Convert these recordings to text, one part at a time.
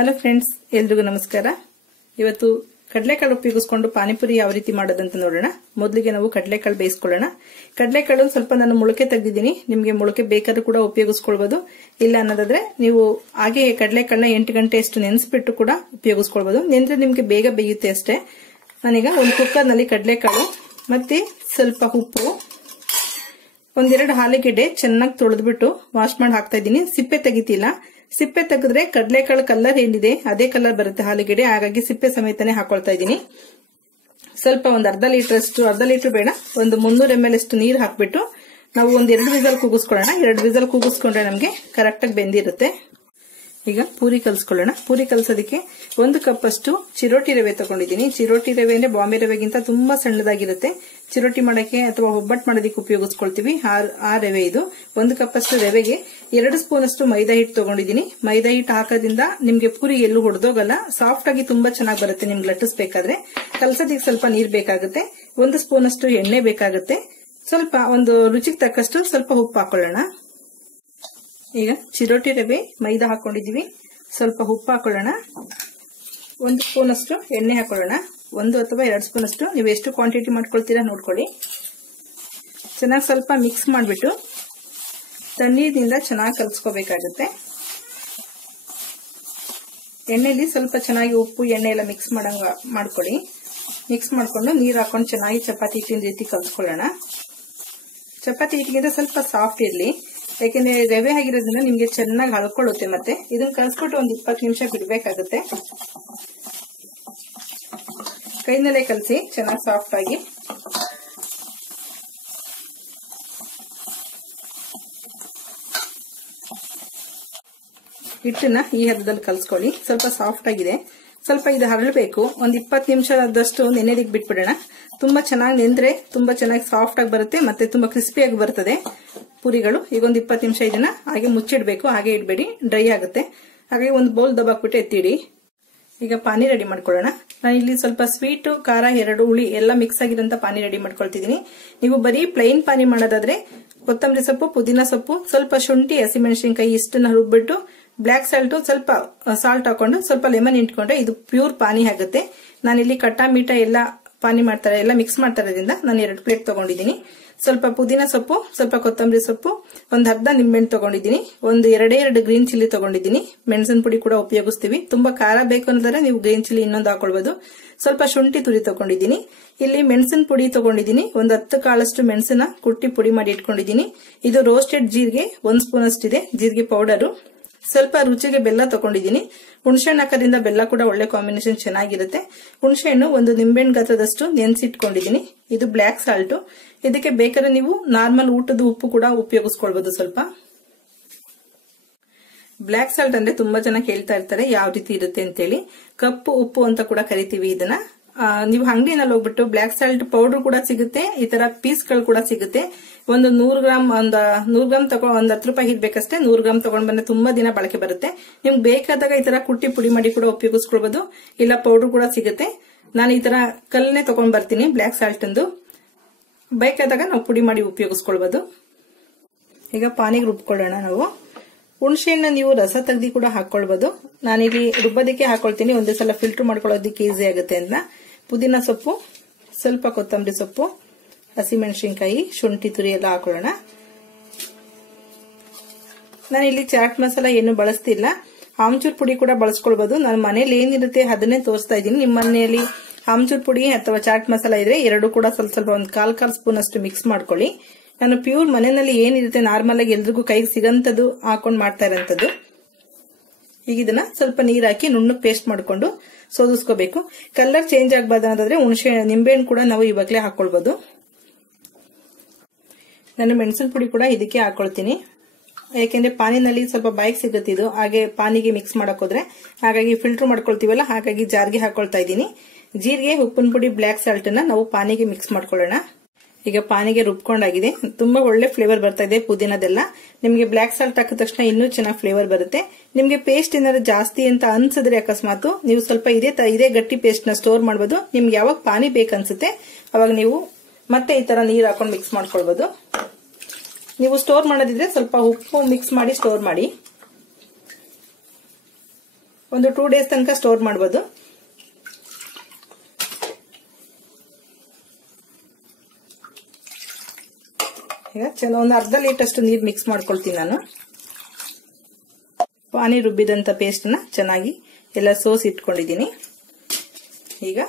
Hello friends, ಎಲ್ರಿಗೂ ನಮಸ್ಕಾರ. ಇವತ್ತು ಕಡಲೆಕಾಳು ಉಪಯೋಗಿಸಿಕೊಂಡು ಪಾನಿಪುರಿ ಯಾವ ರೀತಿ ಮಾಡೋದಂತ ನೋಡೋಣ. ಮೊದಲಿಗೆ ನಾವು ಕಡಲೆಕಾಳು ಬೇಯಿಸ್ಕೊಳ್ಳೋಣ. ಕಡಲೆಕಾಳು ಸ್ವಲ್ಪ ನಾನು ಮೊಳಕೆ ತೆಗೆದಿದ್ದೀನಿ. ನಿಮಗೆ ಮೊಳಕೆ ಬೇಕಾದ್ರೂ ಕೂಡ ಉಪಯೋಗಿಸ್ಕೊಳ್ಬಹುದು. ಇಲ್ಲ ಅನ್ನೋದಾದ್ರೆ ನೀವು ಹಾಗೆ ಕಡಲೆಕಾಳನ್ನ 8 ಗಂಟೆ ಅಷ್ಟು ನೆನೆಸ್ಬಿಟ್ಟು ಕೂಡ ಉಪಯೋಗಿಸ್ಕೊಳ್ಬಹುದು. ನೆಂದ್ರೆ ನಿಮ್ಗೆ ಬೇಗ ಬೇಯುತ್ತೆ ಅಷ್ಟೇ. ನಾನೀಗ ಒಂದು ಕುಕ್ಕರ್ ನಲ್ಲಿ ಕಡಲೆಕಾಳು ಮತ್ತೆ ಸ್ವಲ್ಪ ಉಪ್ಪು, ಒಂದೆರಡು ಆಲೂಗೆಡ್ಡೆ ಚೆನ್ನಾಗಿ ತೊಳೆದ್ಬಿಟ್ಟು ವಾಶ್ ಮಾಡಿ ಹಾಕ್ತಾ ಇದ್ದೀನಿ. ಸಿಪ್ಪೆ ತೆಗಿತಿಲ್ಲ. ಸಿಪ್ಪೆ ತೆಗೆದ್ರೆ ಕಡಲೆಕಾಳು ಕಲರ್ ಏನಿದೆ ಅದೇ ಕಲರ್ ಬರುತ್ತೆ ಆಲೂಗೆಡ್ಡೆ, ಹಾಗಾಗಿ ಸಿಪ್ಪೆ ಸಮೇತನೇ ಹಾಕೊಳ್ತಾ ಇದ್ದೀನಿ. ಸ್ವಲ್ಪ ಒಂದು ಅರ್ಧ ಲೀಟರ್ ಬೇಡ, ಒಂದು 300 ml ಅಷ್ಟು ನೀರು ಹಾಕ್ಬಿಟ್ಟು ನಾವು ಒಂದ್ 2 ವಿಸಲ್ ಕೂಗಿಸ್ಕೊಳ್ಳೋಣ. 2 ವಿಸಲ್ ಕೂಗಿಸ್ಕೊಂಡ್ರೆ ನಮ್ಗೆ ಕರೆಕ್ಟ್ ಆಗಿ ಬೆಂದಿರುತ್ತೆ. ಈಗ ಪೂರಿ ಕಲ್ಸ್ಕೊಳ್ಳೋಣ. ಪೂರಿ ಕಲ್ಸೋದಕ್ಕೆ 1 ಕಪ್ ಅಷ್ಟು ಚಿರೋಟಿ ರವೆ ತಗೊಂಡಿದ್ದೀನಿ. ಚಿರೋಟಿ ರವೆ ಅಂದ್ರೆ ಬಾಂಬೆ ರವೆಗಿಂತ ತುಂಬಾ ಸಣ್ಣದಾಗಿರುತ್ತೆ. ಚಿರೋಟಿ ಮಾಡಕ್ಕೆ ಅಥವಾ ಒಬ್ಬಟ್ಟು ಮಾಡೋದಕ್ಕೆ ಉಪಯೋಗಿಸ್ಕೊಳ್ತೀವಿ. ಆ ರವೆ ಇದು. 1 ಕಪ್ ಅಷ್ಟು ರವೆಗೆ 2 ಸ್ಪೂನ್ ಅಷ್ಟು ಮೈದಾ ಹಿಟ್ಟು ತಗೊಂಡಿದ್ದೀನಿ. ಮೈದಾ ಹಿಟ್ಟು ಹಾಕೋದ್ರಿಂದ ನಿಮ್ಗೆ ಪೂರಿ ಎಲ್ಲೂ ಹೊಡೆದೋಗಲ್ಲ, ಸಾಫ್ಟ್ ಆಗಿ ತುಂಬಾ ಚೆನ್ನಾಗಿ ಬರುತ್ತೆ. ನಿಮ್ಗೆ ಲಟ್ಟಿಸ್ಬೇಕಾದ್ರೆ ಕಲ್ಸೋದಕ್ಕೆ ಸ್ವಲ್ಪ ನೀರ್ ಬೇಕಾಗುತ್ತೆ. 1 ಸ್ಪೂನ್ ಅಷ್ಟು ಎಣ್ಣೆ ಬೇಕಾಗುತ್ತೆ. ಸ್ವಲ್ಪ ಒಂದು ರುಚಿಗೆ ತಕ್ಕಷ್ಟು ಸ್ವಲ್ಪ ಉಪ್ಪು ಹಾಕೊಳ್ಳೋಣ. ಈಗ ಚಿರೋಟಿ ರವೆ ಮೈದಾ ಹಾಕೊಂಡಿದೀವಿ. ಸ್ವಲ್ಪ ಉಪ್ಪು ಹಾಕೊಳ್ಳೋಣ. 1 ಸ್ಪೂನ್ ಅಷ್ಟು ಎಣ್ಣೆ ಹಾಕೊಳ್ಳೋಣ. 1 ಅಥವಾ 2 ಸ್ಪೂನ್ ಅಷ್ಟು, ನೀವು ಎಷ್ಟು ಕ್ವಾಂಟಿಟಿ ಮಾಡ್ಕೊಳ್ತೀರಾ ನೋಡ್ಕೊಳ್ಳಿ. ಚೆನ್ನಾಗಿ ಸ್ವಲ್ಪ ಮಿಕ್ಸ್ ಮಾಡಿಬಿಟ್ಟು ತಣ್ಣೀರಿನಿಂದ ಚೆನ್ನಾಗಿ ಕಲ್ಸ್ಕೋಬೇಕಾಗುತ್ತೆ. ಎಣ್ಣೆಲಿ ಸ್ವಲ್ಪ ಚೆನ್ನಾಗಿ ಉಪ್ಪು ಎಣ್ಣೆ ಎಲ್ಲ ಮಿಕ್ಸ್ ಮಾಡ್ಕೊಳ್ಳಿ. ಮಿಕ್ಸ್ ಮಾಡ್ಕೊಂಡು ನೀರು ಹಾಕೊಂಡು ಚೆನ್ನಾಗಿ ಚಪಾತಿ ಹಿಟ್ಟಿನ ರೀತಿ ಕಲ್ಸ್ಕೊಳ್ಳೋಣ. ಚಪಾತಿ ಹಿಟ್ಟಿಗಿಂತ ಸ್ವಲ್ಪ ಸಾಫ್ಟ್ ಇರ್ಲಿ, ಯಾಕೆಂದ್ರೆ ರವೆ ಆಗಿರೋದ್ರಿಂದ ನಿಮ್ಗೆ ಚೆನ್ನಾಗಿ ಹಳ್ಕೊಳ್ಳುತ್ತೆ. ಮತ್ತೆ ಇದನ್ನ ಕಲ್ಸ್ಬಿಟ್ಟು ಒಂದು 20 ನಿಮಿಷ ಬಿಡ್ಬೇಕಾಗುತ್ತೆ. ಕೈನಲ್ಲೇ ಕಲಸಿ ಚೆನ್ನಾಗಿ ಸಾಫ್ಟ್ ಆಗಿ. ಹಿಟ್ಟನ್ನ ಈ ಹದದಲ್ಲಿ ಕಲ್ಸ್ಕೊಳ್ಳಿ. ಸ್ವಲ್ಪ ಸಾಫ್ಟ್ ಆಗಿದೆ. ಸ್ವಲ್ಪ ಇದು ಹರಳಬೇಕು. ಒಂದು 20 ನಿಮಿಷದಷ್ಟು ನೆನೆದಿಕ್ ಬಿಟ್ಬಿಡೋಣ. ತುಂಬಾ ಚೆನ್ನಾಗಿ ನೆಂದ್ರೆ ತುಂಬಾ ಚೆನ್ನಾಗಿ ಸಾಫ್ಟ್ ಆಗಿ ಬರುತ್ತೆ, ಮತ್ತೆ ತುಂಬಾ ಕ್ರಿಸ್ಪಿಯಾಗಿ ಬರ್ತದೆ ಪೂರಿಗಳು. ಈಗ ಒಂದು 20 ನಿಮಿಷ ಇದನ್ನ ಹಾಗೆ ಮುಚ್ಚಿಡ್ಬೇಕು. ಹಾಗೆ ಇಡಬೇಡಿ, ಡ್ರೈ ಆಗುತ್ತೆ. ಹಾಗೆ ಒಂದು ಬೌಲ್ ದಬ್ಬಾಕ್ಬಿಟ್ಟು ಎತ್ತಿಡಿ. ಈಗ ಪಾನಿ ರೆಡಿ ಮಾಡ್ಕೊಳ್ಳೋಣ. ನಾನು ಇಲ್ಲಿ ಸ್ವಲ್ಪ ಸ್ವೀಟ್, ಖಾರ, 2 ಹುಳಿ ಎಲ್ಲ ಮಿಕ್ಸ್ ಆಗಿರೋಂತ ಪಾನಿ ರೆಡಿ ಮಾಡ್ಕೊಳ್ತಿದ್ದೀನಿ. ನೀವು ಬರೀ ಪ್ಲೈನ್ ಪಾನಿ ಮಾಡೋದಾದ್ರೆ ಕೊತ್ತಂಬರಿ ಸೊಪ್ಪು, ಪುದೀನ ಸೊಪ್ಪು, ಸ್ವಲ್ಪ ಶುಂಠಿ, ಹಸಿಮೆಣಸಿನಕಾಯಿ ಇಷ್ಟನ್ನ ರುಬ್ಬಿಟ್ಟು ಬ್ಲಾಕ್ ಸಾಲ್ಟ್, ಸ್ವಲ್ಪ ಸಾಲ್ಟ್ ಹಾಕೊಂಡು ಸ್ವಲ್ಪ ಲೆಮನ್ ಇಟ್ಕೊಂಡ್ರೆ ಇದು ಪ್ಯೂರ್ ಪಾನಿ ಆಗುತ್ತೆ. ನಾನಿಲ್ಲಿ ಕಟ್ಟ ಮೀಠ ಎಲ್ಲ ಪಾನಿ ಮಾಡ್ತಾರೆ, ಎಲ್ಲ ಮಿಕ್ಸ್ ಮಾಡ್ತಾ ಇರೋದ್ರಿಂದ ನಾನು 2 ಪ್ಲೇಟ್ ತಗೊಂಡಿದ್ದೀನಿ. ಸ್ವಲ್ಪ ಪುದೀನ ಸೊಪ್ಪು, ಸ್ವಲ್ಪ ಕೊತ್ತಂಬರಿ ಸೊಪ್ಪು, ಒಂದು ಅರ್ಧ ನಿಂಬೆಹಣ್ಣು ತಗೊಂಡಿದ್ದೀನಿ, ಒಂದು 2 ಗ್ರೀನ್ ಚಿಲ್ಲಿ ತಗೊಂಡಿದ್ದೀನಿ. ಮೆಣಸಿನ ಪುಡಿ ಕೂಡ ಉಪಯೋಗಿಸ್ತೀವಿ. ತುಂಬಾ ಖಾರ ಬೇಕು ಅನ್ನೋದಾದ್ರೆ ನೀವು ಗ್ರೀನ್ ಚಿಲ್ಲಿ ಇನ್ನೊಂದು ಹಾಕೊಳ್ಬಹುದು. ಸ್ವಲ್ಪ ಶುಂಠಿ ತುರಿ ತಗೊಂಡಿದ್ದೀನಿ. ಇಲ್ಲಿ ಮೆಣಸಿನ ಪುಡಿ ತಗೊಂಡಿದ್ದೀನಿ. ಒಂದು 10 ಕಾಳಷ್ಟು ಮೆಣಸನ್ನ ಕುಟ್ಟಿ ಪುಡಿ ಮಾಡಿ ಇಟ್ಕೊಂಡಿದ್ದೀನಿ. ಇದು ರೋಸ್ಟೆಡ್ ಜೀರಿಗೆ 1 ಸ್ಪೂನ್ ಅಷ್ಟಿದೆ, ಜೀರಿಗೆ ಪೌಡರು. ಸ್ವಲ್ಪ ರುಚಿಗೆ ಬೆಲ್ಲ ತಗೊಂಡಿದ್ದೀನಿ. ಹುಣಸೆಹಣ್ಣು ಹಾಕೋದ್ರಿಂದ ಬೆಲ್ಲ ಕೂಡ ಒಳ್ಳೆ ಕಾಂಬಿನೇಷನ್ ಚೆನ್ನಾಗಿರುತ್ತೆ. ಹುಣಸೆಹಣ್ಣು ಒಂದು ನಿಂಬೆಹಣ್ಣು ಗಾತ್ರದಷ್ಟು ನೆನೆಸಿಟ್ಕೊಂಡಿದ್ದೀನಿ. ಇದು ಬ್ಲಾಕ್ ಸಾಲ್ಟ್. ಇದಕ್ಕೆ ಬೇಕಾದ್ರೆ ನೀವು ನಾರ್ಮಲ್ ಊಟದ ಉಪ್ಪು ಕೂಡ ಉಪಯೋಗಿಸ್ಕೊಳ್ಬಹುದು. ಸ್ವಲ್ಪ ಬ್ಲಾಕ್ ಸಾಲ್ಟ್ ಅಂದ್ರೆ ತುಂಬಾ ಜನ ಕೇಳ್ತಾ ಇರ್ತಾರೆ ಯಾವ ರೀತಿ ಇರುತ್ತೆ ಅಂತೇಳಿ. ಕಪ್ಪು ಉಪ್ಪು ಅಂತ ಕೂಡ ಕರಿತೀವಿ ಇದನ್ನ. ನೀವು ಅಂಗಡಿನಲ್ಲಿ ಹೋಗ್ಬಿಟ್ಟು ಬ್ಲಾಕ್ ಸಾಲ್ಟ್ ಪೌಡರ್ ಕೂಡ ಸಿಗುತ್ತೆ, ಈ ತರ ಪೀಸ್ ಗಳು ಕೂಡ ಸಿಗುತ್ತೆ. ಒಂದು 100 ಗ್ರಾಮ್ ತಗೊಂಡು ಒಂದು 10 ರೂಪಾಯಿ ಇರ್ಬೇಕಷ್ಟೇ. 100 ಗ್ರಾಮ್ ತಗೊಂಡ್ ಬಂದ್ರೆ ತುಂಬಾ ದಿನ ಬಳಕೆ ಬರುತ್ತೆ. ನಿಮ್ಗೆ ಬೇಕಾದಾಗ ಈ ತರ ಕುಟ್ಟಿ ಪುಡಿ ಮಾಡಿ ಕೂಡ ಉಪಯೋಗಿಸ್ಕೊಳ್ಬಹುದು. ಇಲ್ಲ ಪೌಡರ್ ಕೂಡ ಸಿಗುತ್ತೆ. ನಾನು ಈ ತರ ಕಲ್ಲನ್ನೇ ತಗೊಂಡ್ ಬರ್ತೀನಿ ಬ್ಲಾಕ್ ಸಾಲ್ಟ್ ಅಂದು. ಬೇಕಾದಾಗ ನಾವು ಪುಡಿ ಮಾಡಿ ಉಪಯೋಗಿಸ್ಕೊಳ್ಬಹುದು. ಈಗ ಪಾನಿಗೆ ರುಬ್ಕೊಳ್ಳೋಣ ನಾವು. ಹುಣಸೆಹಣ್ಣು ನೀವು ರಸ ತೆಗ್ದಿ ಕೂಡ ಹಾಕೊಳ್ಬಹುದು. ನಾನಿಲ್ಲಿ ರುಬ್ಬೋದಕ್ಕೆ ಹಾಕೊಳ್ತೀನಿ, ಒಂದೇ ಸಲ ಫಿಲ್ಟರ್ ಮಾಡ್ಕೊಳ್ಳೋದಕ್ಕೆ ಈಸಿ ಆಗುತ್ತೆ ಅಂತ. ಪುದೀನ ಸೊಪ್ಪು, ಸ್ವಲ್ಪ ಕೊತ್ತಂಬರಿ ಸೊಪ್ಪು, ಹಸಿಮೆಣಸಿನಕಾಯಿ, ಶುಂಠಿ ತುರಿ ಎಲ್ಲ ಹಾಕೊಳ್ಳೋಣ. ನಾನಿಲ್ಲಿ ಚಾಟ್ ಮಸಾಲ ಏನು ಬಳಸ್ತಿಲ್ಲ, ಆಮ್ಚೂರ್ ಪುಡಿ ಕೂಡ ಬಳಸ್ಕೊಳ್ಬಹುದು. ನನ್ನ ಮನೇಲಿ ಏನಿರುತ್ತೆ ಅದನ್ನೇ ತೋರಿಸ್ತಾ ಇದ್ದೀನಿ. ನಿಮ್ಮ ಮನೆಯಲ್ಲಿ ಆಮ್ಚೂರ್ ಪುಡಿ ಅಥವಾ ಚಾಟ್ ಮಸಾಲ ಇದ್ರೆ 2 ಕೂಡ ಸ್ವಲ್ಪ ಒಂದು 1/4 ಸ್ಪೂನ್ ಅಷ್ಟು ಮಿಕ್ಸ್ ಮಾಡ್ಕೊಳ್ಳಿ. ನಾನು ಪ್ಯೂರ್ ಮನೆಯಲ್ಲಿ ಏನಿರುತ್ತೆ ನಾರ್ಮಲ್ ಆಗಿ ಎಲ್ರಿಗೂ ಕೈಗೆ ಸಿಗಂತದ್ದು ಹಾಕೊಂಡು ಮಾಡ್ತಾ ಇರೋಂಥದ್ದು. ಈಗ ಇದನ್ನ ಸ್ವಲ್ಪ ನೀರ್ ಹಾಕಿ ನುಣ್ಣಗೆ ಪೇಸ್ಟ್ ಮಾಡ್ಕೊಂಡು ಸೋದಿಸ್ಕೋಬೇಕು. ಕಲರ್ ಚೇಂಜ್ ಆಗಬಾರ್ದು ಅನ್ನೋದಾದ್ರೆ ನಿಂಬೆಹಣ್ಣು ಕೂಡ ನಾವು ಇವಾಗಲೇ ಹಾಕೊಳ್ಬಹುದು. ನಾನು ಮೆಣಸಿನ ಪುಡಿ ಕೂಡ ಇದಕ್ಕೆ ಹಾಕೊಳ್ತೀನಿ, ಯಾಕೆಂದ್ರೆ ಪಾನಿನಲ್ಲಿ ಸ್ವಲ್ಪ ಬಾಯಿಗೆ ಸಿಗುತ್ತೆ ಇದು. ಹಾಗೆ ಪಾನಿಗೆ ಮಿಕ್ಸ್ ಮಾಡಕ್ ಹೋದ್ರೆ ಹಾಗಾಗಿ ಫಿಲ್ಟರ್ ಮಾಡ್ಕೊಳ್ತೀವಲ್ಲ, ಹಾಗಾಗಿ ಜಾರ್ಗೆ ಹಾಕೊಳ್ತಾ ಇದ್ದೀನಿ. ಜೀರಿಗೆ, ಉಪ್ಪಿನ ಪುಡಿ, ಬ್ಲಾಕ್ ಸಾಲ್ಟ್ ಅನ್ನ ನಾವು ಪಾನಿಗೆ ಮಿಕ್ಸ್ ಮಾಡ್ಕೊಳ್ಳೋಣ. ಈಗ ಪಾನಿಗೆ ರುಬ್ಕೊಂಡಾಗಿದೆ. ತುಂಬಾ ಒಳ್ಳೆ ಫ್ಲೇವರ್ ಬರ್ತಾ ಇದೆ ಪುದೀನದೆಲ್ಲ. ನಿಮ್ಗೆ ಬ್ಲಾಕ್ ಸಾಲ್ಟ್ ಹಾಕಿದ ತಕ್ಷಣ ಇನ್ನೂ ಚೆನ್ನಾಗಿ ಫ್ಲೇವರ್ ಬರುತ್ತೆ. ನಿಮ್ಗೆ ಪೇಸ್ಟ್ ಏನಾದ್ರು ಜಾಸ್ತಿ ಅಂತ ಅನ್ಸಿದ್ರೆ ಅಕಸ್ಮಾತ್ ನೀವು ಸ್ವಲ್ಪ ಇದೇ ಗಟ್ಟಿ ಪೇಸ್ಟ್ ನ ಸ್ಟೋರ್ ಮಾಡಬಹುದು. ನಿಮ್ಗೆ ಯಾವಾಗ ಪಾನಿ ಬೇಕನ್ಸುತ್ತೆ ಅವಾಗ ನೀವು ಮತ್ತೆ ಈ ತರ ನೀರು ಹಾಕೊಂಡು ಮಿಕ್ಸ್ ಮಾಡ್ಕೊಳ್ಬಹುದು. ನೀವು ಸ್ಟೋರ್ ಮಾಡೋದಿದ್ರೆ ಸ್ವಲ್ಪ ಉಪ್ಪು ಮಿಕ್ಸ್ ಮಾಡಿ ಸ್ಟೋರ್ ಮಾಡಿ. ಒಂದು 2 ಡೇಸ್ ತನಕ ಸ್ಟೋರ್ ಮಾಡಬಹುದು. ಈಗ ಒಂದು ಅರ್ಧ ಲೀಟರ್ ಅಷ್ಟು ನೀರು ಮಿಕ್ಸ್ ಮಾಡ್ಕೊಳ್ತೀನಿ ನಾನು. ಪಾನಿ ರುಬ್ಬಿದಂತ ಪೇಸ್ಟ್ ನ ಚೆನ್ನಾಗಿ ಎಲ್ಲ ಸೋಸಿ ಇಟ್ಕೊಂಡಿದ್ದೀನಿ. ಈಗ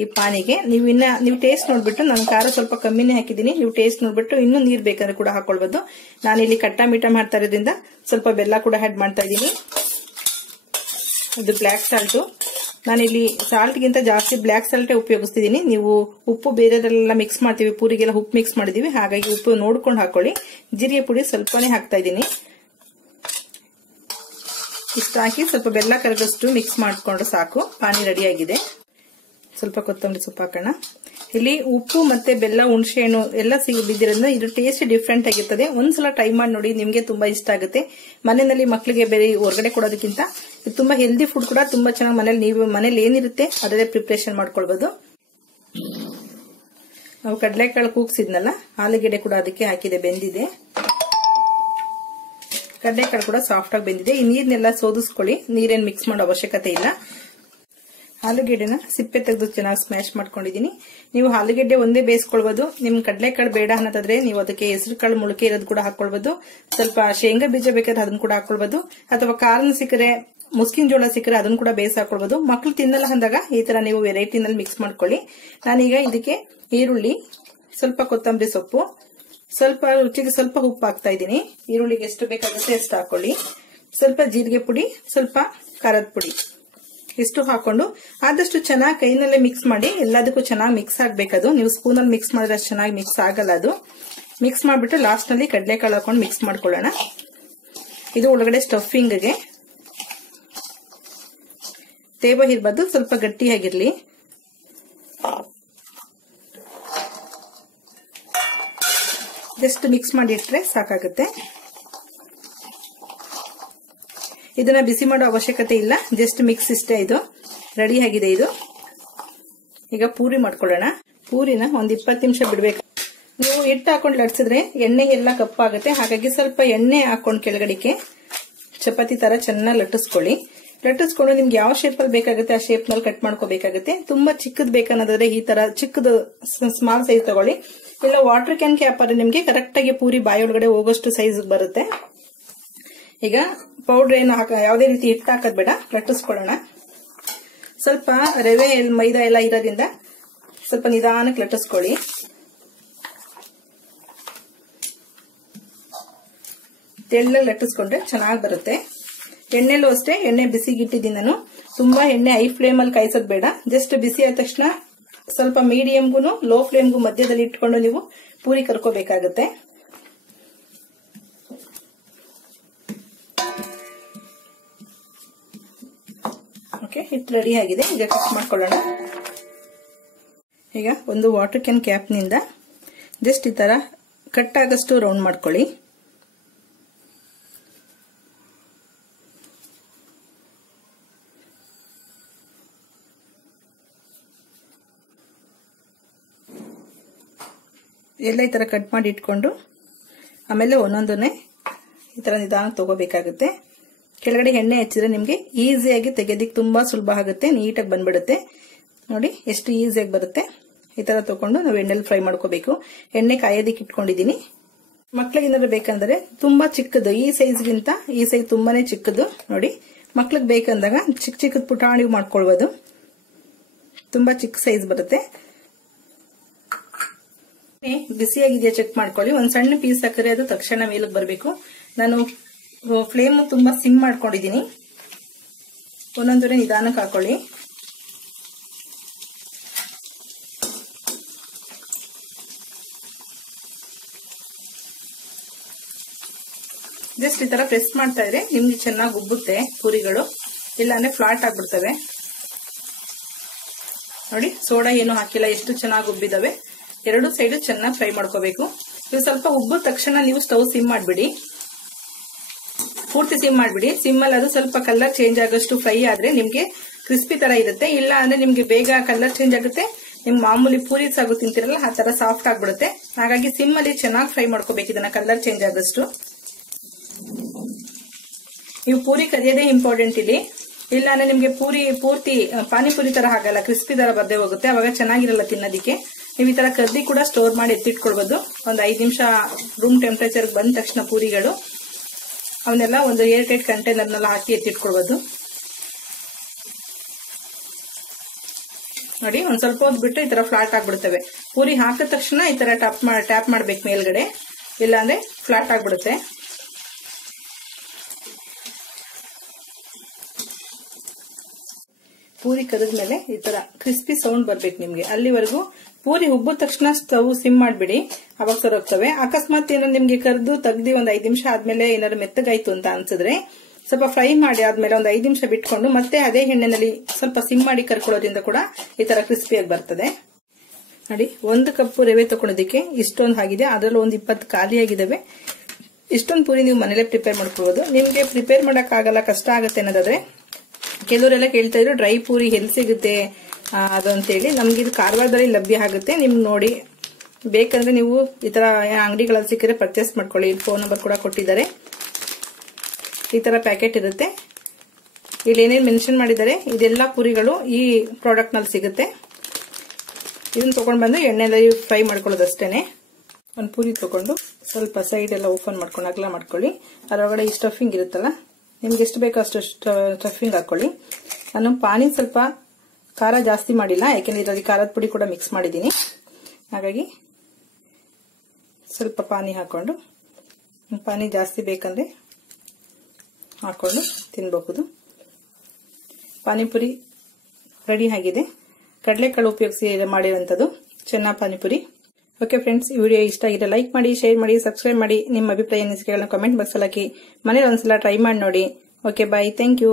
ಈ ಪಾನಿಗೆ ನೀವು ಟೇಸ್ಟ್ ನೋಡ್ಬಿಟ್ಟು, ನಾನು ಖಾರ ಸ್ವಲ್ಪ ಕಮ್ಮಿನೇ ಹಾಕಿದ್ದೀನಿ, ನೀವು ಟೇಸ್ಟ್ ನೋಡ್ಬಿಟ್ಟು ಇನ್ನೂ ನೀರು ಬೇಕಾದ್ರೆ ಕೂಡ ಹಾಕೊಳ್ಬಹುದು. ನಾನಿಲ್ಲಿ ಕಟ್ಟ ಮೀಠ ಮಾಡ್ತಾ ಇರೋದ್ರಿಂದ ಸ್ವಲ್ಪ ಬೆಲ್ಲ ಕೂಡ ಆಡ್ ಮಾಡ್ತಾ ಇದ್ದೀನಿ. ಇದು ಬ್ಲ್ಯಾಕ್ ಸಾಲ್ಟ್. ನಾನಿಲ್ಲಿ ಸಾಲ್ಟ್ಗಿಂತ ಜಾಸ್ತಿ ಬ್ಲ್ಯಾಕ್ ಸಾಲ್ಟೇ ಉಪಯೋಗಿಸ್ತಿದ್ದೀನಿ. ನೀವು ಉಪ್ಪು ಬೇರೆದೆಲ್ಲ ಮಿಕ್ಸ್ ಮಾಡ್ತೀವಿ, ಪೂರಿಗೆಲ್ಲ ಉಪ್ಪು ಮಿಕ್ಸ್ ಮಾಡಿದೀವಿ, ಹಾಗಾಗಿ ಉಪ್ಪು ನೋಡ್ಕೊಂಡು ಹಾಕೊಳ್ಳಿ. ಜೀರಿಗೆ ಪುಡಿ ಸ್ವಲ್ಪನೇ ಹಾಕ್ತಾ ಇದ್ದೀನಿ. ಇಷ್ಟು ಹಾಕಿ ಸ್ವಲ್ಪ ಬೆಲ್ಲ ಕರಗಷ್ಟು ಮಿಕ್ಸ್ ಮಾಡ್ಕೊಂಡು ಸಾಕು. ಪಾನಿ ರೆಡಿ ಆಗಿದೆ. ಸ್ವಲ್ಪ ಕೊತ್ತಂಬರಿ ಸೊಪ್ಪು ಹಾಕೋಣ. ಇಲ್ಲಿ ಉಪ್ಪು ಮತ್ತೆ ಬೆಲ್ಲ, ಹುಣಸೆ ಹಣ್ಣು ಎಲ್ಲ ಬಿದ್ದಿರೋದ್ರಿಂದ ಇದು ಟೇಸ್ಟ್ ಡಿಫ್ರೆಂಟ್ ಆಗಿರ್ತದೆ. ಒಂದ್ಸಲ ಟ್ರೈ ಮಾಡಿ ನೋಡಿ, ನಿಮ್ಗೆ ತುಂಬಾ ಇಷ್ಟ ಆಗುತ್ತೆ. ಮನೆಯಲ್ಲಿ ಮಕ್ಕಳಿಗೆ ಬೇರೆ ಹೊರಗಡೆ ಕೊಡೋದಕ್ಕಿಂತ ಇದು ತುಂಬಾ ಹೆಲ್ದಿ ಫುಡ್ ಕೂಡ. ತುಂಬಾ ಚೆನ್ನಾಗಿ ಮನೇಲಿ ಏನಿರುತ್ತೆ ಅದರಲ್ಲೇ ಪ್ರಿಪರೇಷನ್ ಮಾಡ್ಕೊಳ್ಬಹುದು. ನಾವು ಕಡಲೆಕಾಳು ಕೂಗ್ಸಿದ್ನಲ್ಲ, ಆಲೂಗೆಡ್ಡೆ ಕೂಡ ಅದಕ್ಕೆ ಹಾಕಿದೆ, ಬೆಂದಿದೆ. ಕಡಲೆಕಾಳು ಕೂಡ ಸಾಫ್ಟ್ ಆಗಿ ಬೆಂದಿದೆ. ಈ ನೀರ್ನೆಲ್ಲ ಸೋದಿಸ್ಕೊಳ್ಳಿ, ನೀರೇನ್ ಮಿಕ್ಸ್ ಮಾಡೋ ಅವಶ್ಯಕತೆ ಇಲ್ಲ. ಆಲೂಗೆಡ್ಡೆನ ಸಿಪ್ಪೆ ತೆಗೆದು ಚೆನ್ನಾಗಿ ಸ್ಮ್ಯಾಶ್ ಮಾಡ್ಕೊಂಡಿದ್ದೀನಿ. ನೀವು ಆಲೂಗೆಡ್ಡೆ ಒಂದೇ ಬೇಯಿಸ್ಕೊಳ್ಬಹುದು. ನಿಮ್ ಕಡಲೆಕಾಳು ಬೇಡ ಅನ್ನೋದಾದ್ರೆ ನೀವು ಅದಕ್ಕೆ ಹೆಸರು ಕಾಳು ಮೊಳಕೆ ಇರೋದು ಕೂಡ ಹಾಕೊಳ್ಬಹುದು. ಸ್ವಲ್ಪ ಶೇಂಗಾ ಬೀಜ ಬೇಕಾದ್ರೆ ಅದನ್ನ ಕೂಡ ಹಾಕೊಳ್ಬಹುದು. ಅಥವಾ ಕಾರಣ ಸಿಕ್ಕರೆ, ಮುಸ್ಕಿನ ಜೋಳ ಸಿಕ್ಕರೆ ಅದನ್ನ ಕೂಡ ಬೇಯಿಸಿ ಹಾಕೊಳ್ಬಹುದು. ಮಕ್ಳು ತಿನ್ನಲ್ಲ ಅಂದಾಗ ಈ ತರ ನೀವು ವೆರೈಟಿನಲ್ಲಿ ಮಿಕ್ಸ್ ಮಾಡ್ಕೊಳ್ಳಿ. ನಾನೀಗ ಇದಕ್ಕೆ ಈರುಳ್ಳಿ, ಸ್ವಲ್ಪ ಕೊತ್ತಂಬರಿ ಸೊಪ್ಪು, ಸ್ವಲ್ಪ ರುಚಿಗೆ ಸ್ವಲ್ಪ ಉಪ್ಪು ಹಾಕ್ತಾ ಇದ್ದೀನಿ. ಈರುಳ್ಳಿಗೆ ಎಷ್ಟು ಬೇಕಾಗುತ್ತೆ ಅಷ್ಟು ಹಾಕೊಳ್ಳಿ. ಸ್ವಲ್ಪ ಜೀರಿಗೆ ಪುಡಿ, ಸ್ವಲ್ಪ ಖಾರದ ಪುಡಿ, ಇಷ್ಟು ಹಾಕೊಂಡು ಆದಷ್ಟು ಚೆನ್ನಾಗಿ ಕೈನಲ್ಲೇ ಮಿಕ್ಸ್ ಮಾಡಿ. ಎಲ್ಲದಕ್ಕೂ ಚೆನ್ನಾಗಿ ಮಿಕ್ಸ್ ಆಗ್ಬೇಕದು. ನೀವು ಸ್ಪೂನಲ್ಲಿ ಮಿಕ್ಸ್ ಮಾಡಿದ್ರೆ ಅಷ್ಟು ಚೆನ್ನಾಗಿ ಮಿಕ್ಸ್ ಆಗಲ್ಲ. ಅದು ಮಿಕ್ಸ್ ಮಾಡ್ಬಿಟ್ಟು ಲಾಸ್ಟ್ ನಲ್ಲಿ ಕಡಲೆಕಾಳು ಹಾಕೊಂಡು ಮಿಕ್ಸ್ ಮಾಡ್ಕೊಳ್ಳೋಣ. ಇದು ಒಳಗಡೆ ಸ್ಟಫಿಂಗ್ಗೆ ತೇವ ಇರಬಾರ್ದು, ಸ್ವಲ್ಪ ಗಟ್ಟಿಯಾಗಿರ್ಲಿ. ಜಸ್ಟ್ ಮಿಕ್ಸ್ ಮಾಡಿ ಇಟ್ರೆ ಸಾಕಾಗುತ್ತೆ. ಇದನ್ನ ಬಿಸಿ ಮಾಡೋ ಅವಶ್ಯಕತೆ ಇಲ್ಲ, ಜಸ್ಟ್ ಮಿಕ್ಸ್ ಇಷ್ಟೇ. ಇದು ರೆಡಿ ಆಗಿದೆ. ಇದು ಈಗ ಪೂರಿ ಮಾಡ್ಕೊಳ್ಳೋಣ. ಪೂರಿನ ಒಂದ್ 20 ನಿಮಿಷ ಬಿಡ್ಬೇಕು. ನೀವು ಹಿಟ್ಟು ಹಾಕೊಂಡು ಲಟ್ಸಿದ್ರೆ ಎಣ್ಣೆ ಎಲ್ಲ ಕಪ್ಪಾಗುತ್ತೆ. ಹಾಗಾಗಿ ಸ್ವಲ್ಪ ಎಣ್ಣೆ ಹಾಕೊಂಡು ಕೆಳಗಡೆಗೆ ಚಪಾತಿ ತರ ಚೆನ್ನಾಗಿ ಲಟ್ಟಿಸ್ಕೊಳ್ಳಿ. ಲಟ್ಟಿಸ್ಕೊಂಡು ನಿಮ್ಗೆ ಯಾವ ಶೇಪ್ ಅಲ್ಲಿ ಬೇಕಾಗುತ್ತೆ ಆ ಶೇಪ್ ನಲ್ಲಿ ಕಟ್ ಮಾಡ್ಕೋಬೇಕಾಗುತ್ತೆ. ತುಂಬಾ ಚಿಕ್ಕದ್ ಬೇಕನ್ನೋದಾದ್ರೆ ಈ ತರ ಚಿಕ್ಕದು ಸ್ಮಾಲ್ ಸೈಜ್ ತಗೊಳ್ಳಿ. ಇಲ್ಲ ವಾಟರ್ ಕ್ಯಾನ್ ಕ್ಯಾಪ್ ಆದ್ರೆ ನಿಮ್ಗೆ ಕರೆಕ್ಟ್ ಆಗಿ ಪೂರಿ ಬಾಯೊಳಗಡೆ ಹೋಗೋಷ್ಟು ಸೈಜ್ ಬರುತ್ತೆ. ಈಗ ಪೌಡರ್ ಏನು ಯಾವುದೇ ರೀತಿ ಹಿಟ್ಟು ಹಾಕೋದ್ ಬೇಡ, ಲಟ್ಟಿಸ್ಕೊಳ್ಳೋಣ. ಸ್ವಲ್ಪ ರವೆ ಮೈದಾ ಎಲ್ಲ ಇರೋದ್ರಿಂದ ಸ್ವಲ್ಪ ನಿಧಾನಕ್ಕೆ ಲಟ್ಟಿಸ್ಕೊಳ್ಳಿ. ತೆಳ್ಳಗೆ ಲಟ್ಟಿಸ್ಕೊಂಡ್ರೆ ಚೆನ್ನಾಗಿ ಬರುತ್ತೆ. ಎಣ್ಣೆಲೂ ಅಷ್ಟೇ, ಎಣ್ಣೆ ಬಿಸಿಗಿಟ್ಟಿದ್ದೀನಿ ನಾನು. ತುಂಬಾ ಎಣ್ಣೆ ಹೈ ಫ್ಲೇಮ್ ಅಲ್ಲಿ ಕಾಯಿಸೋದ್ ಬೇಡ. ಜಸ್ಟ್ ಬಿಸಿ ಆದ ತಕ್ಷಣ ಸ್ವಲ್ಪ ಮೀಡಿಯಂಗೂ ಲೋ ಫ್ಲೇಮ್ಗೂ ಮಧ್ಯದಲ್ಲಿ ಇಟ್ಕೊಂಡು ನೀವು ಪೂರಿ ಕರ್ಕೋಬೇಕಾಗುತ್ತೆ. ಓಕೆ, ಹಿಟ್ಟು ರೆಡಿ ಆಗಿದೆ. ಈಗ ಕಟ್ ಮಾಡ್ಕೊಳ್ಳೋಣ. ಈಗ ಒಂದು ವಾಟರ್ ಕ್ಯಾನ್ ಕ್ಯಾಪ್ನಿಂದ ಜಸ್ಟ್ ಈ ತರ ಕಟ್ ಆಗಷ್ಟು ರೌಂಡ್ ಮಾಡ್ಕೊಳ್ಳಿ. ಎಲ್ಲ ಈ ತರ ಕಟ್ ಮಾಡಿ ಇಟ್ಕೊಂಡು ಆಮೇಲೆ ಒಂದೊಂದನ್ನೇ ಈ ತರ ನಿಧಾನ ತಗೋಬೇಕಾಗುತ್ತೆ. ಕೆಳಗಡೆ ಎಣ್ಣೆ ಹಚ್ಚಿದ್ರೆ ನಿಮ್ಗೆ ಈಸಿಯಾಗಿ ತೆಗೆಯೋದಿಕ್ಕೆ ತುಂಬಾ ಸುಲಭ ಆಗುತ್ತೆ, ನೀಟಾಗಿ ಬಂದ್ಬಿಡುತ್ತೆ. ನೋಡಿ ಎಷ್ಟು ಈಸಿಯಾಗಿ ಬರುತ್ತೆ. ಈ ತರ ತಗೊಂಡು ನಾವು ಎಣ್ಣೆಲಿ ಫ್ರೈ ಮಾಡ್ಕೋಬೇಕು. ಎಣ್ಣೆ ಕಾಯೋದಿಕ್ಕೆ ಇಟ್ಕೊಂಡಿದೀನಿ. ಮಕ್ಳಿಗೆ ಏನಾದ್ರು ಬೇಕಂದ್ರೆ ತುಂಬಾ ಚಿಕ್ಕದು, ಈ ಸೈಜ್ಗಿಂತ ಈ ಸೈಜ್ ತುಂಬಾನೇ ಚಿಕ್ಕದು. ನೋಡಿ, ಮಕ್ಳಿಗೆ ಬೇಕಂದಾಗ ಚಿಕ್ಕ ಚಿಕ್ಕದ್ ಪುಟಾಣಿ ಮಾಡ್ಕೊಳ್ಬೋದು. ತುಂಬಾ ಚಿಕ್ಕ ಸೈಜ್ ಬರುತ್ತೆ. ಬಿಸಿಯಾಗಿದೆಯಾ ಚೆಕ್ ಮಾಡ್ಕೊಳ್ಳಿ. ಒಂದ್ ಸಣ್ಣ ಪೀಸ್ ಹಾಕಿದ್ರೆ ಅದು ತಕ್ಷಣ ಮೇಲಕ್ಕೆ ಬರಬೇಕು. ನಾನು ಫ್ಲೇಮ್ ತುಂಬಾ ಸಿಮ್ ಮಾಡ್ಕೊಂಡಿದ್ದೀನಿ. ಒಂದೊಂದನೇ ನಿಧಾನಕ್ಕೆ ಹಾಕೊಳ್ಳಿ. ಜಸ್ಟ್ ಈ ತರ ಪ್ರೆಸ್ ಮಾಡ್ತಾ ಇದ್ರೆ ನಿಮ್ಗೆ ಚೆನ್ನಾಗಿ ಉಬ್ಬುತ್ತೆ ಪೂರಿಗಳು, ಇಲ್ಲಾಂದ್ರೆ ಫ್ಲಾಟ್ ಆಗ್ಬಿಡ್ತವೆ. ನೋಡಿ, ಸೋಡಾ ಏನು ಹಾಕಿಲ್ಲ, ಎಷ್ಟು ಚೆನ್ನಾಗಿ ಉಬ್ಬಿದಾವೆ. ಎರಡು ಸೈಡ್ ಚೆನ್ನಾಗಿ ಫ್ರೈ ಮಾಡ್ಕೋಬೇಕು. ಇದು ಸ್ವಲ್ಪ ಉಬ್ಬು ತಕ್ಷಣ ನೀವು ಸ್ಟವ್ ಸಿಮ್ ಮಾಡ್ಬಿಡಿ, ಪೂರ್ತಿ ಸಿಮ್ ಮಾಡ್ಬಿಡಿ. ಸಿಮ್ ಅಲ್ಲಿ ಅದು ಸ್ವಲ್ಪ ಕಲರ್ ಚೇಂಜ್ ಆಗೋಷ್ಟು ಫ್ರೈ ಆದ್ರೆ ನಿಮ್ಗೆ ಕ್ರಿಸ್ಪಿ ತರ ಇರುತ್ತೆ. ಇಲ್ಲ ಅಂದ್ರೆ ನಿಮ್ಗೆ ಬೇಗ ಕಲರ್ ಚೇಂಜ್ ಆಗುತ್ತೆ. ನಿಮ್ ಮಾಮೂಲಿ ಪೂರಿ ಸಾಗು ತಿಂತಿರಲ್ಲ ಆ ತರ ಸಾಫ್ಟ್ ಆಗ್ಬಿಡುತ್ತೆ. ಹಾಗಾಗಿ ಸಿಮ್ ಅಲ್ಲಿ ಚೆನ್ನಾಗಿ ಫ್ರೈ ಮಾಡ್ಕೋಬೇಕು ಇದನ್ನ, ಕಲರ್ ಚೇಂಜ್ ಆದಷ್ಟು. ನೀವು ಪೂರಿ ಕರಿಯೋದೇ ಇಂಪಾರ್ಟೆಂಟ್ ಇಲ್ಲಿ. ಇಲ್ಲ ಅಂದ್ರೆ ನಿಮ್ಗೆ ಪೂರ್ತಿ ಪಾನಿಪುರಿ ತರ ಆಗಲ್ಲ, ಕ್ರಿಸ್ಪಿ ತರ ಬರ್ದೇ ಹೋಗುತ್ತೆ, ಅವಾಗ ಚೆನ್ನಾಗಿರಲ್ಲ ತಿನ್ನೋದಿಕ್ಕೆ. ನೀವು ಈ ತರ ಕರ್ದಿ ಕೂಡ ಸ್ಟೋರ್ ಮಾಡಿ ಎತ್ತಿಟ್ಕೊಳ್ಬಹುದು. ಒಂದು 5 ನಿಮಿಷ ರೂಮ್ ಟೆಂಪರೇಚರ್ ಬಂದ ತಕ್ಷಣ ಪೂರಿಗಳು ಅವನ್ನೆಲ್ಲ ಒಂದು ಏರ್ ಟೈಟ್ ಕಂಟೈನರ್ನೆಲ್ಲ ಹಾಕಿ ಎತ್ತಿಟ್ಕೊಳ್ಬಹುದು. ನೋಡಿ, ಒಂದ್ ಸ್ವಲ್ಪ ಹೊತ್ತು ಬಿಟ್ಟು ಈ ತರ ಫ್ಲಾಟ್ ಆಗ್ಬಿಡ್ತವೆ. ಪೂರಿ ಹಾಕಿದ ತಕ್ಷಣ ಈ ತರ ಟ್ಯಾಪ್ ಮಾಡ್ಬೇಕು ಮೇಲ್ಗಡೆ, ಇಲ್ಲಾಂದ್ರೆ ಫ್ಲಾಟ್ ಆಗ್ಬಿಡುತ್ತೆ. ಪೂರಿ ಕರೆದ್ಮೇಲೆ ಈ ತರ ಕ್ರಿಸ್ಪಿ ಸೌಂಡ್ ಬರ್ಬೇಕು ನಿಮ್ಗೆ. ಅಲ್ಲಿವರೆಗೂ ಪೂರಿ ಉಬ್ಬಿದ ತಕ್ಷಣ ಸ್ಟವ್ ಸಿಮ್ ಮಾಡ್ಬಿಡಿ, ಅವಾಗ ಸರೋಗ್ತವೆ. ಅಕಸ್ಮಾತ್ ಏನಾದ್ರು ನಿಮ್ಗೆ ಕರೆದು ತೆಗ್ದಿ ಒಂದ್ 5 ನಿಮಿಷ ಆದ್ಮೇಲೆ ಏನಾದ್ರು ಮೆತ್ತಗಾಯ್ತು ಅಂತ ಅನ್ಸಿದ್ರೆ ಸ್ವಲ್ಪ ಫ್ರೈ ಮಾಡಿ ಆದ್ಮೇಲೆ ಒಂದ್ 5 ನಿಮಿಷ ಬಿಟ್ಕೊಂಡು ಮತ್ತೆ ಅದೇ ಎಣ್ಣೆನಲ್ಲಿ ಸ್ವಲ್ಪ ಸಿಮ್ ಮಾಡಿ ಕರ್ಕೊಳ್ಳೋದ್ರಿಂದ ಕೂಡ ಈ ತರ ಕ್ರಿಸ್ಪಿಯಾಗಿ ಬರ್ತದೆ. ನೋಡಿ, 1 ಕಪ್ ರವೆ ತಗೊಳೋದಕ್ಕೆ ಇಷ್ಟೊಂದು ಆಗಿದೆ, ಅದರಲ್ಲಿ ಒಂದು 20 ಖಾಲಿ ಆಗಿದಾವೆ. ಇಷ್ಟೊಂದು ಪೂರಿ ನೀವು ಮನೇಲೆ ಪ್ರಿಪೇರ್ ಮಾಡ್ಕೊಳ್ಬಹುದು. ನಿಮ್ಗೆ ಪ್ರಿಪೇರ್ ಮಾಡಕ್ ಆಗಲ್ಲ, ಕಷ್ಟ ಆಗುತ್ತೆ ಅನ್ನೋದಾದ್ರೆ ಕೆಲವರೆಲ್ಲ ಕೇಳ್ತಾ ಇದ್ರು ಡ್ರೈ ಪೂರಿ ಎಲ್ಲಿ ಸಿಗುತ್ತೆ ಅದು ಅಂತೇಳಿ. ನಮ್ಗೆ ಇದು ಕಾರವಾರದಲ್ಲಿ ಲಭ್ಯ ಆಗುತ್ತೆ. ನಿಮ್ಗೆ ನೋಡಿ ಬೇಕಂದ್ರೆ ನೀವು ಈ ತರ ಅಂಗಡಿಗಳಲ್ಲಿ ಸಿಕ್ಕಿದ್ರೆ ಪರ್ಚೇಸ್ ಮಾಡ್ಕೊಳ್ಳಿ. ಫೋನ್ ನಂಬರ್ ಕೂಡ ಕೊಟ್ಟಿದ್ದಾರೆ. ಈ ತರ ಪ್ಯಾಕೆಟ್ ಇರುತ್ತೆ. ಇಲ್ಲಿ ಏನೇನು ಮೆನ್ಷನ್ ಮಾಡಿದ್ದಾರೆ ಇದೆಲ್ಲ ಪೂರಿಗಳು ಈ ಪ್ರಾಡಕ್ಟ್ ನಲ್ಲಿ ಸಿಗುತ್ತೆ. ಇದನ್ನ ತಗೊಂಡ್ ಬಂದು ಎಣ್ಣೆಯಲ್ಲಿ ಫ್ರೈ ಮಾಡ್ಕೊಳ್ಳೋದಷ್ಟೇನೆ. ಒಂದು ಪೂರಿ ತಗೊಂಡು ಸ್ವಲ್ಪ ಸೈಡ್ ಎಲ್ಲ ಓಪನ್ ಮಾಡ್ಕೊಂಡು ಅಗಲ ಮಾಡ್ಕೊಳ್ಳಿ. ಅದರೊಳಗಡೆ ಈ ಸ್ಟಫಿಂಗ್ ಇರುತ್ತಲ್ಲ, ನಿಮ್ಗೆ ಎಷ್ಟು ಬೇಕೋ ಅಷ್ಟು ಸ್ಟಫಿಂಗ್ ಹಾಕೊಳ್ಳಿ. ನಾನು ಪಾನಿ ಸ್ವಲ್ಪ ಖಾರ ಜಾಸ್ತಿ ಮಾಡಿಲ್ಲ, ಯಾಕೆಂದ್ರೆ ಇದರಲ್ಲಿ ಖಾರದ ಪುಡಿ ಕೂಡ ಮಿಕ್ಸ್ ಮಾಡಿದ್ದೀನಿ. ಹಾಗಾಗಿ ಸ್ವಲ್ಪ ಪಾನಿ ಹಾಕೊಂಡು, ಪಾನಿ ಜಾಸ್ತಿ ಬೇಕಂದ್ರೆ ಹಾಕೊಂಡು ತಿನ್ಬಹುದು. ಪಾನಿಪುರಿ ರೆಡಿ ಆಗಿದೆ. ಕಡಲೆಕಾಳು ಉಪಯೋಗಿಸಿ ಮಾಡಿರುವಂತದ್ದು ಚೆನ್ನ ಪಾನಿಪುರಿ. ಓಕೆ ಫ್ರೆಂಡ್ಸ್, ಈ ವಿಡಿಯೋ ಇಷ್ಟ ಆಗಿದೆ ಲೈಕ್ ಮಾಡಿ, ಶೇರ್ ಮಾಡಿ, ಸಬ್ಸ್ಕ್ರೈಬ್ ಮಾಡಿ. ನಿಮ್ಮ ಅಭಿಪ್ರಾಯ ಅನಿಸಿಕೆಗಳನ್ನ ಕಾಮೆಂಟ್ ಬಾಕ್ಸ್ ಅಲ್ಲಿ ಹಾಕಿ. ಮನೇಲಿ ಒಂದ್ಸಲ ಟ್ರೈ ಮಾಡಿ ನೋಡಿ. Okay, bye, thank you.